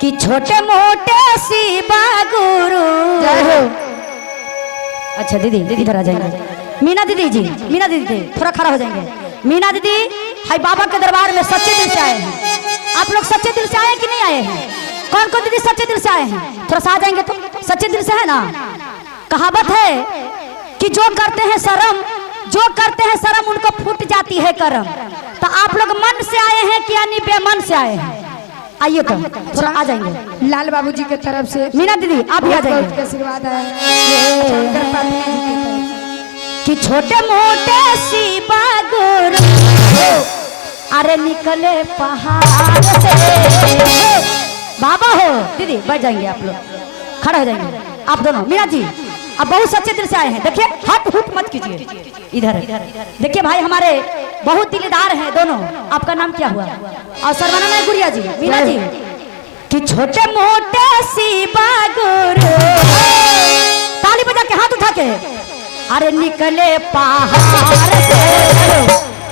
कि छोटे मोटे शिवा गुरु। जय हो। अच्छा दीदी दीदी थोड़ा जाएंगे। मीना दीदी जी, मीना दीदी थोड़ा खड़ा हो जाएंगे। मीना दीदी हाय बाबा के दरबार में सच्चे दिल से आए हैं। आप लोग सच्चे दिल से आए कि नहीं आए हैं? कौन कौन दीदी सच्चे दिल से आए हैं? थोड़ा सा आ जाएंगे तो। सच्चे दिल से है ना? कहावत है कि जो करते हैं शर्म उनको फूट जाती है करम। तो आप लोग मन से आए हैं कि यानी बेमन से आए हैं? आइए तो थोड़ा आ जाएंगे। लाल बाबूजी के तरफ से मीना दीदी आप भी आ जाएंगे। आशीर्वाद है कि छोटे मोटे शिवा गुरु अरे निकले पहाड़ से। बाबा हो दीदी बैठ जाएंगे, आप लोग खड़े हो जाएंगे। आप दोनों मीना जी अब बहुत सच्चे दिल से आए हैं। देखिए हट हुट मत कीजिए, इधर देखिए भाई हमारे बहुत दिलदार हैं दोनों। आपका नाम क्या हुआ? और सरवना नहीं गुड़िया जी, मीना जी। कि छोटे मोटे शिवा गुरु ताली बजा के हाथ उठा के अरे निकले पहाड़ से।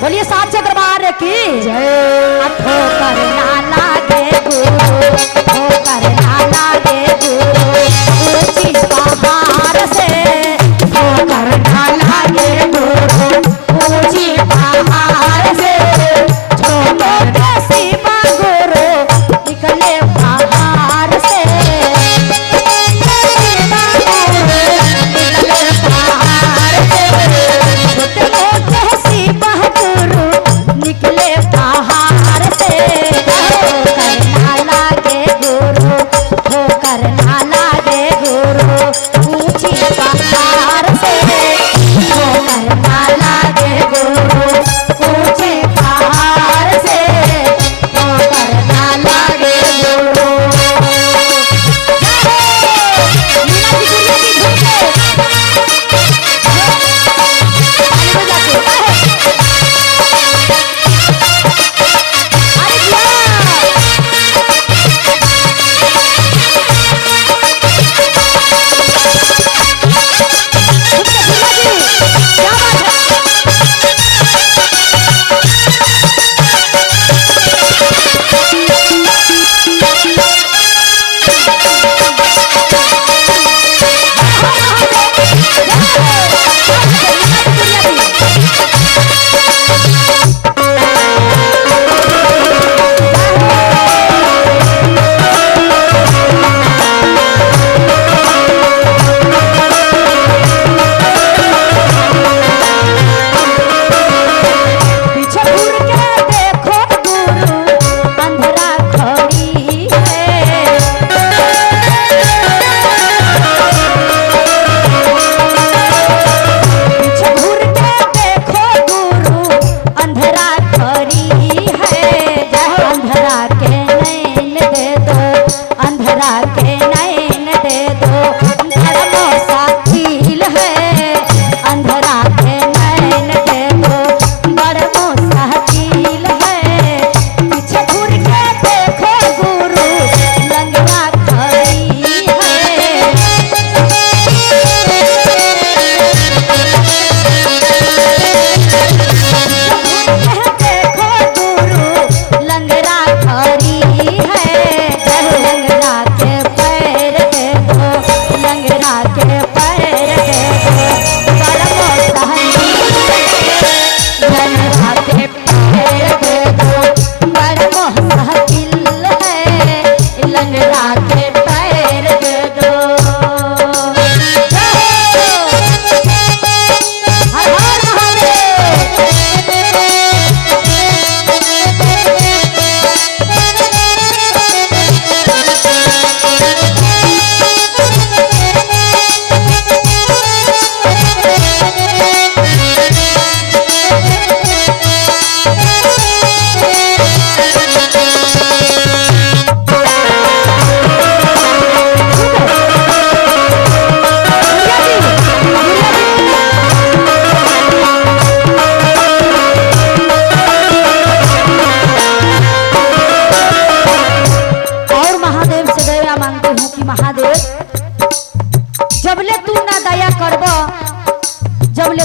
बोलिए साचे दरबार की जय। ठोकर ना लागे गुरु, ठोकर ना लागे गुरु ऊंची पहाड़ से। ठोकर ना लागे गुरु ऊंची पहाड़ से। छोटे शिवा गुरु निकले पहाड़ से। निकले पहाड़ से। ठोकर ना लागे गुरु, ठोकर ना लागे गुरु ऊंची पहाड़ से। ठोकर ना लागे गुरु ऊंची पहाड़ से। ठोकर ना लागे गुरु।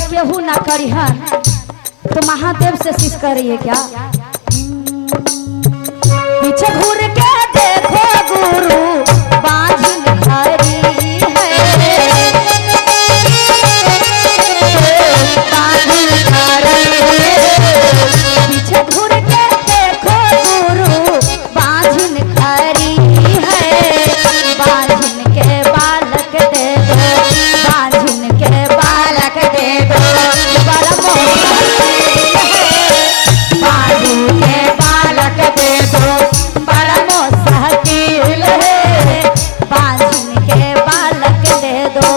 केहू ना करिहन तो महादेव से शीश करिए क्या। के बालक दे दो परमो सहकील है बांझिन के बालक दे दो।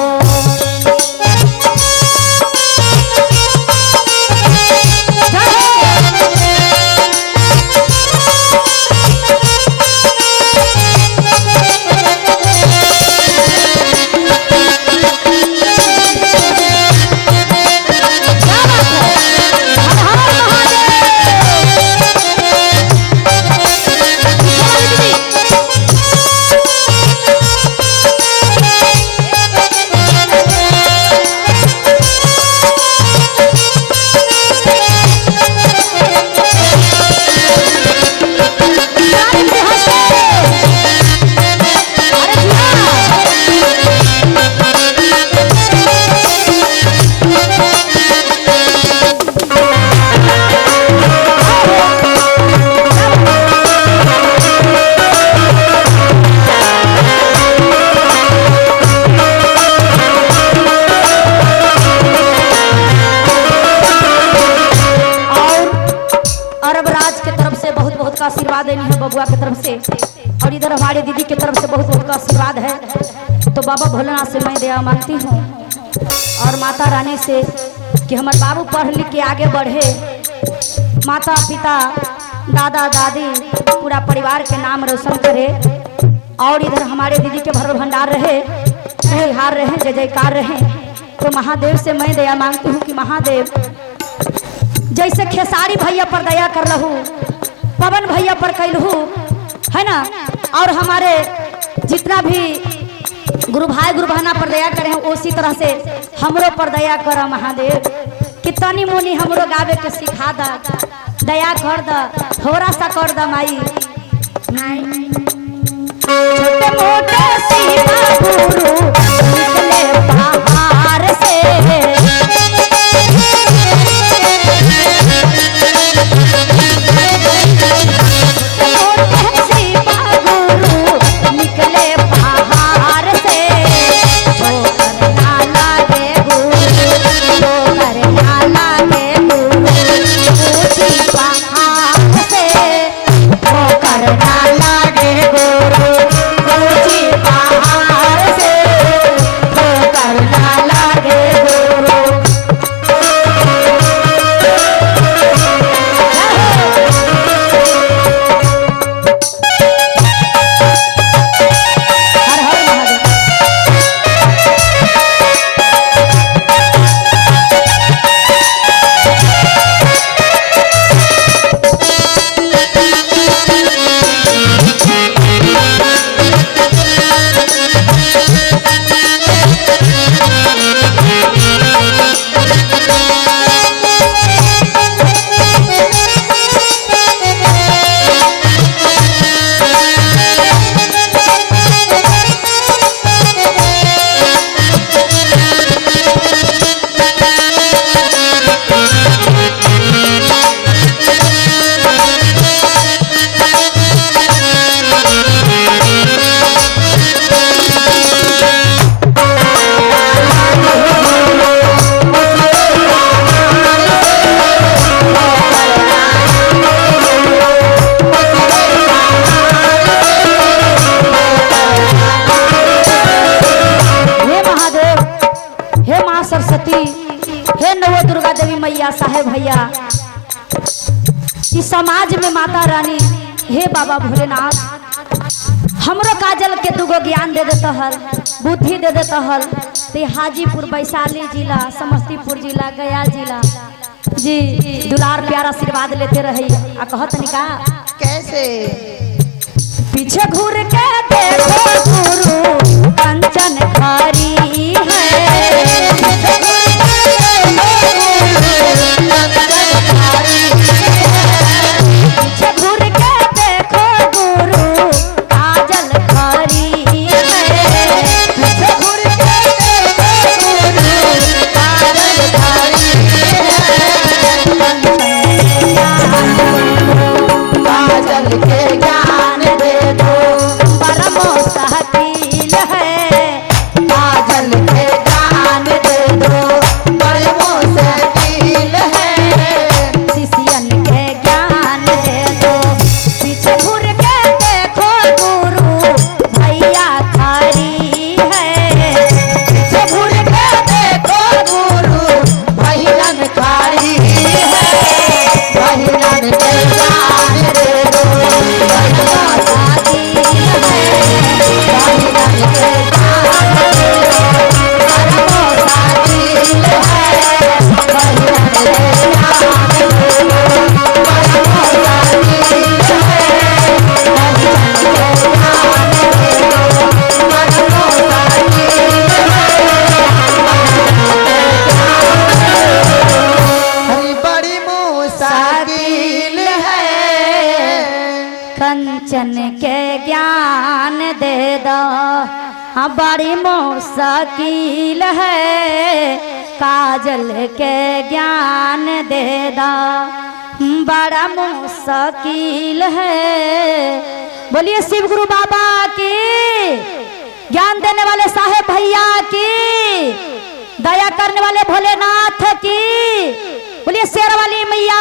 आशीर्वाद देनी है बबुआ की तरफ से और इधर हमारे दीदी की तरफ से बहुत बहुत का आशीर्वाद है। तो बाबा भोलेनाथ से मैं दया मांगती हूँ और माता रानी से कि हमारे बाबू पढ़ लिख के आगे बढ़े, माता पिता दादा दादी पूरा परिवार के नाम रोशन करे और इधर हमारे दीदी के भर भंडार रहे, हार रहे, जय जयकार रहे। तो महादेव से मैं दया मांगती हूँ कि महादेव जैसे खेसारी भैया पर दया कर लहू, पवन भैया पर कैलहू है ना, और हमारे जितना भी गुरु भाई गुरु बहना पर दया करे हैं उसी तरह से हमरो पर दया कर महादेव। कितनी मुनि हमरो गावे के सिखा दा, दया कर दा, थोड़ा सा कर दा माई। छोटे मोटे सीमा गुरु निकले बाहर से, साहेब भैया इस समाज में माता रानी हे बाबा भोलेनाथ हमरो काजल के दुगो ज्ञान दे देता हल, बुद्धि दे देता हल। ते हाजीपुर वैशाली जिला समस्तीपुर जिला गया जिला जी दुलार प्यारा आशीर्वाद लेते रही। आ कहत निका कैसे पीछे घूर के देखो गुरु कंचन खारी है, काजल कंचन के ज्ञान दे दो, हाँ बड़ी मुश्किल है, काजल के ज्ञान दे दो, बड़ा मुश्किल है। बोलिए शिव गुरु बाबा की, ज्ञान देने वाले साहेब भैया की, दया करने वाले भोलेनाथ की, बोलिए शेर वाली मैया